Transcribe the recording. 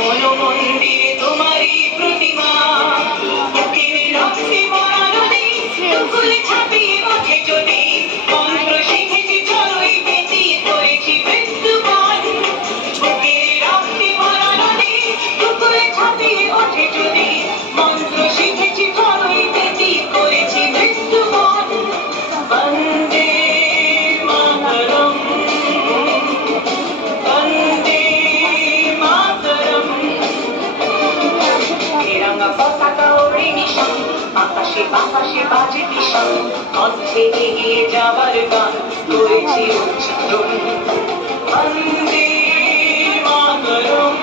মনোমন্দিরে তোমারই প্রতিমা, বুকের রক্তে মরা নদী দুকুলে ছাপিয়ে ওঠে যদি, মন্ত্র শিখেছি চড়ুই পেঁচি করেছি মৃত্যুবরণ। বুকের রক্তে মরা নদী দুকুলে ছাপিয়ে ওঠে যদি, মন্ত্র শিখেছি চড়ুই পেঁচি করেছি মৃত্যুবরণ। বন্দে মাতরম, বন্দে মাতরম। তেরঙ্গা পতাকা ওড়ে নিশান, আকাশে বাতাসে বাজে কিষান, পথে এগিয়ে যাবার গান করেছি উচ্চারণ। বন্দে মাতরম।